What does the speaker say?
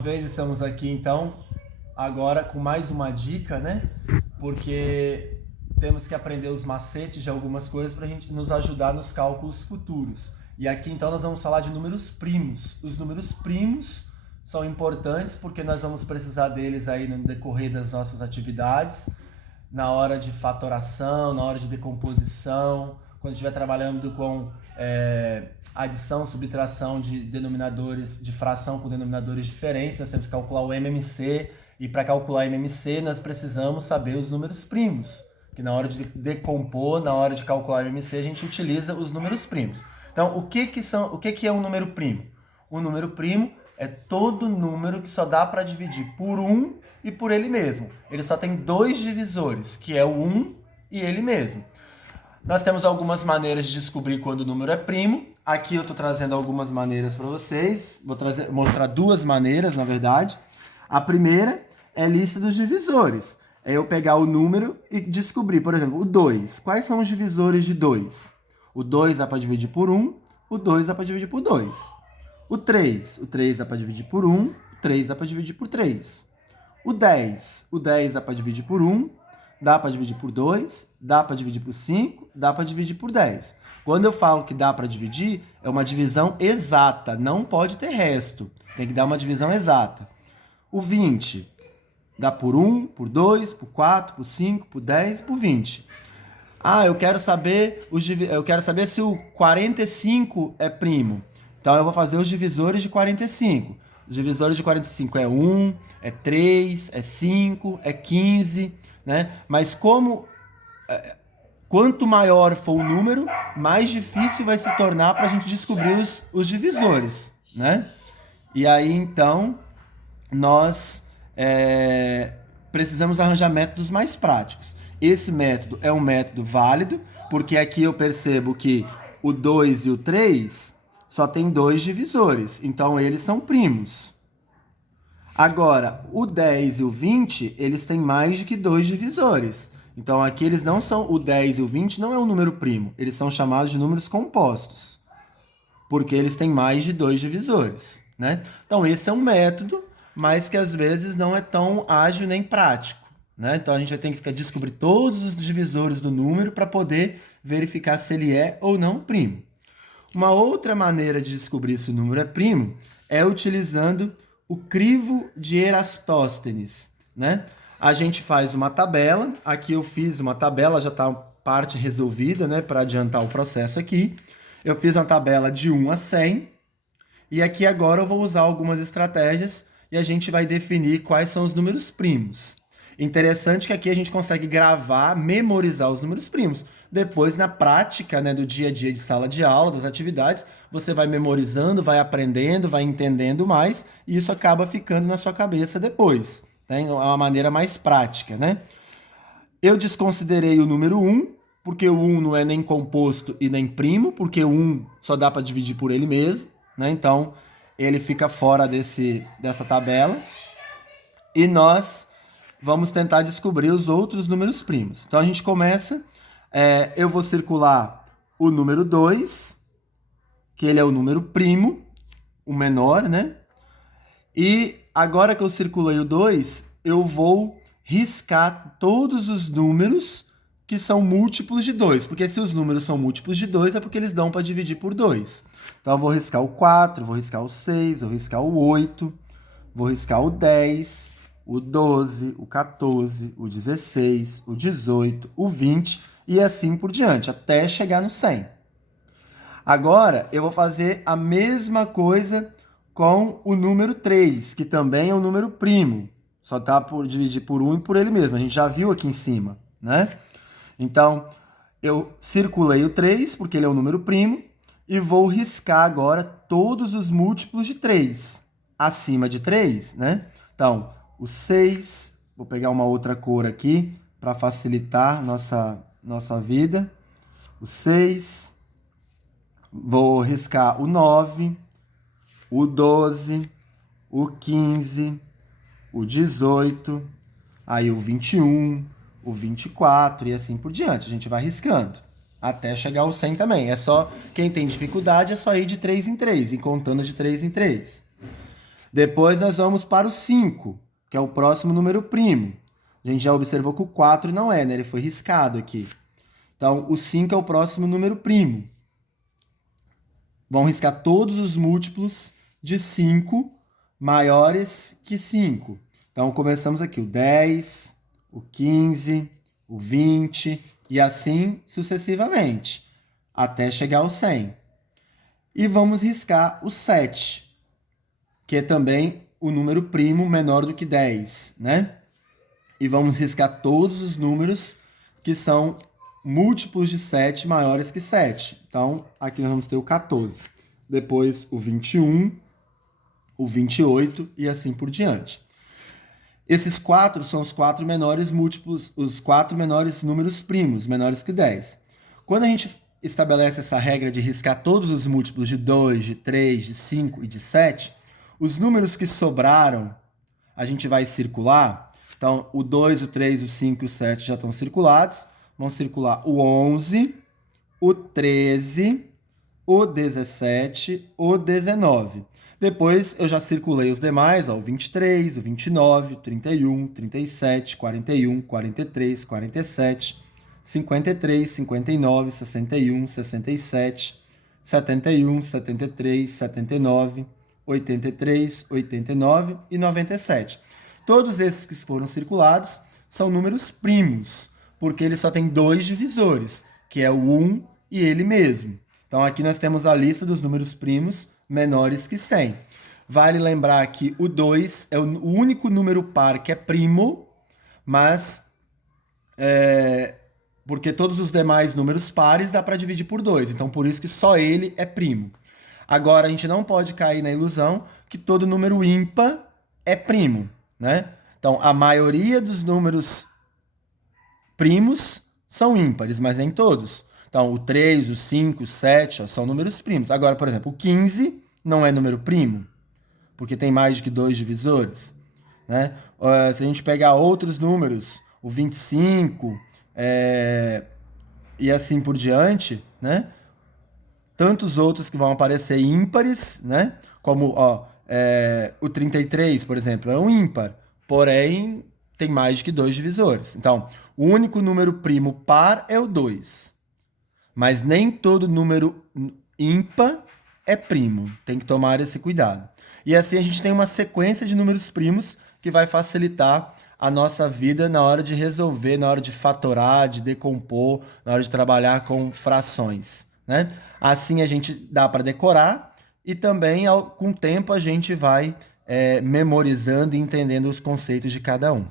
Vez estamos aqui então agora com mais uma dica, né? Porque temos que aprender os macetes de algumas coisas para a gente nos ajudar nos cálculos futuros. E aqui então nós vamos falar de números primos. Os números primos são importantes porque nós vamos precisar deles aí no decorrer das nossas atividades, na hora de fatoração, na hora de decomposição, quando estiver trabalhando com adição, subtração de denominadores, de fração com denominadores diferentes, nós temos que calcular o MMC, e para calcular o MMC nós precisamos saber os números primos, que na hora de decompor, na hora de calcular o MMC, a gente utiliza os números primos. Então, o que é um número primo? O número primo é todo número que só dá para dividir por 1 e por ele mesmo. Ele só tem dois divisores, que é o 1 e ele mesmo. Nós temos algumas maneiras de descobrir quando o número é primo. Aqui eu estou trazendo algumas maneiras para vocês. Vou mostrar duas maneiras, na verdade. A primeira é a lista dos divisores. É eu pegar o número e descobrir, por exemplo, o 2. Quais são os divisores de 2? O 2 dá para dividir por 1, o 2 dá para dividir por 2. O 3 dá para dividir por 1, o 3 dá para dividir por 3. O 10 dá para dividir por 1, dá para dividir por 2, dá para dividir por 5, dá para dividir por 10. Quando eu falo que dá para dividir, é uma divisão exata, não pode ter resto. Tem que dar uma divisão exata. O 20 dá por 1, por 2, por 4, por 5, por 10, por 20. Eu quero saber se o 45 é primo. Então eu vou fazer os divisores de 45. Os divisores de 45 é 1, é 3, é 5, é 15, né? Mas quanto maior for o número, mais difícil vai se tornar para a gente descobrir os divisores, né? E aí, então, nós precisamos arranjar métodos mais práticos. Esse método é um método válido, porque aqui eu percebo que o 2 e o 3 só tem dois divisores, então eles são primos. Agora, o 10 e o 20, eles têm mais do que dois divisores. Então aqui eles não são, o 10 e o 20 não é um número primo, eles são chamados de números compostos, porque eles têm mais de dois divisores, né? Então esse é um método, mas que às vezes não é tão ágil nem prático, né? Então a gente vai ter que descobrir todos os divisores do número para poder verificar se ele é ou não primo. Uma outra maneira de descobrir se o número é primo é utilizando o crivo de Erastóstenes, né? A gente faz uma tabela, aqui eu fiz uma tabela, já está parte resolvida, né, para adiantar o processo aqui. Eu fiz uma tabela de 1 a 100, e aqui agora eu vou usar algumas estratégias e a gente vai definir quais são os números primos. Interessante que aqui a gente consegue gravar, memorizar os números primos. Depois, na prática, né, do dia a dia de sala de aula, das atividades, você vai memorizando, vai aprendendo, vai entendendo mais, e isso acaba ficando na sua cabeça depois. Né? É uma maneira mais prática, né? Eu desconsiderei o número 1, porque o 1 não é nem composto e nem primo, porque o 1 só dá para dividir por ele mesmo, né? Então, ele fica fora dessa tabela. E nós vamos tentar descobrir os outros números primos. Então, a gente começa, eu vou circular o número 2, que ele é o número primo, o menor, né? E agora que eu circulei o 2, eu vou riscar todos os números que são múltiplos de 2. Porque se os números são múltiplos de 2, é porque eles dão para dividir por 2. Então, eu vou riscar o 4, vou riscar o 6, vou riscar o 8, vou riscar o 10, o 12, o 14, o 16, o 18, o 20 e assim por diante, até chegar no 100. Agora, eu vou fazer a mesma coisa com o número 3, que também é um número primo. Só dá por dividir por 1 e por ele mesmo. A gente já viu aqui em cima, né? Então, eu circulei o 3, porque ele é um número primo, e vou riscar agora todos os múltiplos de 3. Acima de 3, né? Então, o 6, vou pegar uma outra cor aqui para facilitar nossa vida. O 6, vou riscar o 9, o 12, o 15, o 18, aí o 21, o 24 e assim por diante. A gente vai riscando até chegar ao 100 também. Quem tem dificuldade é só ir de 3 em 3, e contando de 3 em 3. Depois nós vamos para o 5, que é o próximo número primo. A gente já observou que o 4 não é, né? Ele foi riscado aqui. Então, o 5 é o próximo número primo. Vão riscar todos os múltiplos de 5 maiores que 5. Então, começamos aqui o 10, o 15, o 20 e assim sucessivamente, até chegar ao 100. E vamos riscar o 7, que é também o número primo menor do que 10, né? E vamos riscar todos os números que são múltiplos de 7 maiores que 7. Então, aqui nós vamos ter o 14. Depois o 21, o 28 e assim por diante. Esses 4 são os 4 menores múltiplos, os 4 menores números primos, menores que 10. Quando a gente estabelece essa regra de riscar todos os múltiplos de 2, de 3, de 5 e de 7, os números que sobraram, a gente vai circular. Então, o 2, o 3, o 5 e o 7 já estão circulados. Vão circular o 11, o 13, o 17, o 19. Depois, eu já circulei os demais, ó, o 23, o 29, o 31, 37, 41, 43, 47, 53, 59, 61, 67, 71, 73, 79, 83, 89 e 97. Todos esses que foram circulados são números primos, porque ele só tem 2 divisores, que é o 1 e ele mesmo. Então, aqui nós temos a lista dos números primos menores que 100. Vale lembrar que o 2 é o único número par que é primo, mas porque todos os demais números pares dá para dividir por 2. Então, por isso que só ele é primo. Agora, a gente não pode cair na ilusão que todo número ímpar é primo, né? Então, a maioria dos números primos são ímpares, mas nem todos. Então, o 3, o 5, o 7 ó, são números primos. Agora, por exemplo, o 15 não é número primo, porque tem mais de que 2 divisores, né? Se a gente pegar outros números, o 25 e assim por diante, né? Tantos outros que vão aparecer ímpares, né? Como o 33, por exemplo, é um ímpar, porém tem mais de que 2 divisores. Então, o único número primo par é o 2. Mas nem todo número ímpar é primo. Tem que tomar esse cuidado. E assim a gente tem uma sequência de números primos que vai facilitar a nossa vida na hora de resolver, na hora de fatorar, de decompor, na hora de trabalhar com frações, né? Assim a gente dá para decorar e também, com o tempo, a gente vai memorizando e entendendo os conceitos de cada um.